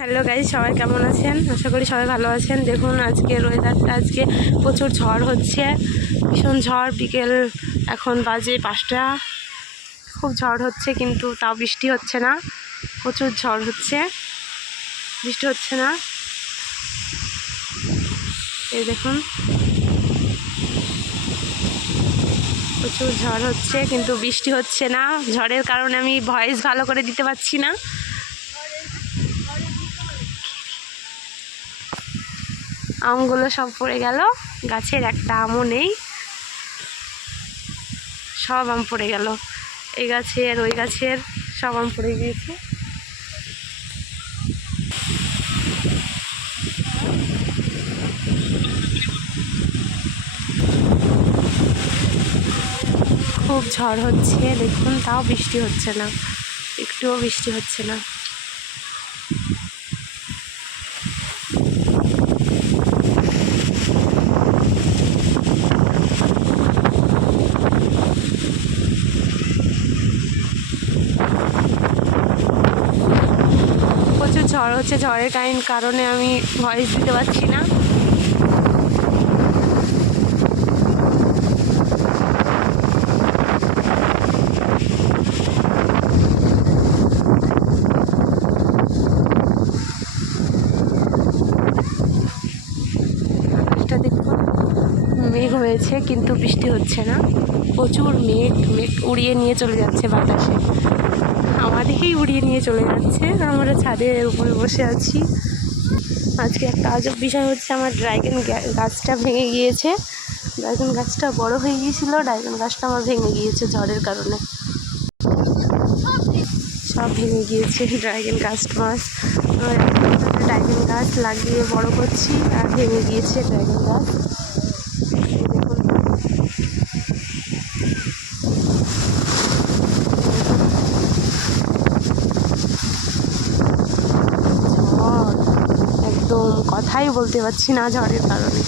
Hello guys, সবাই কেমন আছেন? আশা করি সবাই ভালো আছেন। দেখুন আজকের ওয়েদারটা, আজকে প্রচুর ঝড় হচ্ছে, ভীষণ ঝড়। বিকেল এখন বাজে 5টা, খুব ঝড় হচ্ছে কিন্তু তাও বৃষ্টি হচ্ছে না। প্রচুর ঝড় হচ্ছে, বৃষ্টি হচ্ছে না। এই দেখুন প্রচুর ঝড় হচ্ছে কিন্তু বৃষ্টি হচ্ছে না। ঝড়ের কারণে আমি ভয়েস ভালো করে দিতে পারছি না। আমগুলো সব পড়ে গেল, গাছের একটা আমও নেই, সব আম পড়ে গেল। এই গাছের ওই গাছের সব আম পড়ে গিয়েছে। খুব ঝড় হচ্ছে দেখুন, তাও বৃষ্টি হচ্ছে না, একটুও বৃষ্টি হচ্ছে না। প্রচুর ঝড় হচ্ছে, ঝড়ের কারণে আমি ভয়েস দিতে পারছি না। আকাশটা দেখুন, মেঘ হয়েছে কিন্তু বৃষ্টি হচ্ছে না। প্রচুর মেঘ উড়িয়ে নিয়ে চলে যাচ্ছে বাতাসে, আমাদেরকেই উড়িয়ে নিয়ে চলে যাচ্ছে। আমরা ছাদের উপরে বসে আছি। আজকে একটা আজব বিষয় হচ্ছে, আমার ড্রাগন গাছটা ভেঙে গিয়েছে। ড্রাগন গাছটা বড় হয়ে গিয়েছিল, ড্রাগন গাছটা আমার ভেঙে গিয়েছে ঝড়ের কারণে, সব ভেঙে গিয়েছে। ড্রাগন গাছ লাগিয়ে বড় করছি আর ভেঙে গিয়েছে ড্রাগন গাছ। ঝড়, একদম কথাই বলতে পারছি না ঝড়ের কারণে।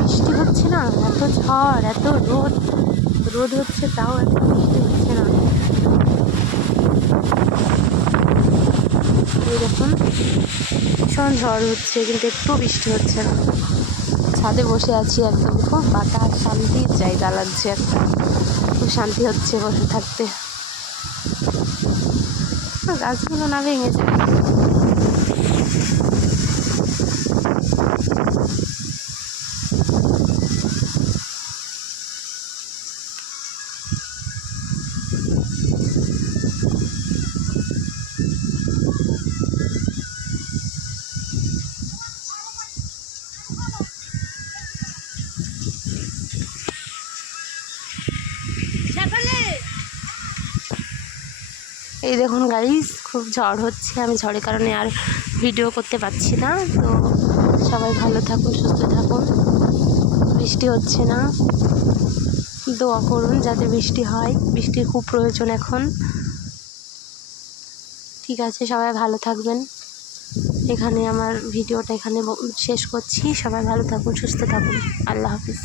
বৃষ্টি হচ্ছে না, এত ঝড়, এত রোদ হচ্ছে, তাও এত বৃষ্টি হচ্ছে না। এই দেখুন ভীষণ ঝড় হচ্ছে কিন্তু একটু বৃষ্টি হচ্ছে না। ছাদে বসে আছি, একদম খুব বাতাস, শান্তির জায়গা লাগছে একটা, খুব শান্তি হচ্ছে বসে থাকতে। গাছগুলো না ভেঙে যায়। এই দেখুন গাইস, খুব ঝড় হচ্ছে, আমি ঝড়ের কারণে আর ভিডিও করতে পারছি না। তো সবাই ভালো থাকুন, সুস্থ থাকুন। বৃষ্টি হচ্ছে না, দোয়া করুন যাতে বৃষ্টি হয়, বৃষ্টির খুব প্রয়োজন এখন। ঠিক আছে, সবাই ভালো থাকবেন। এখানে আমার ভিডিওটা এখানে শেষ করছি। সবাই ভালো থাকুন, সুস্থ থাকুন। আল্লাহ হাফিজ।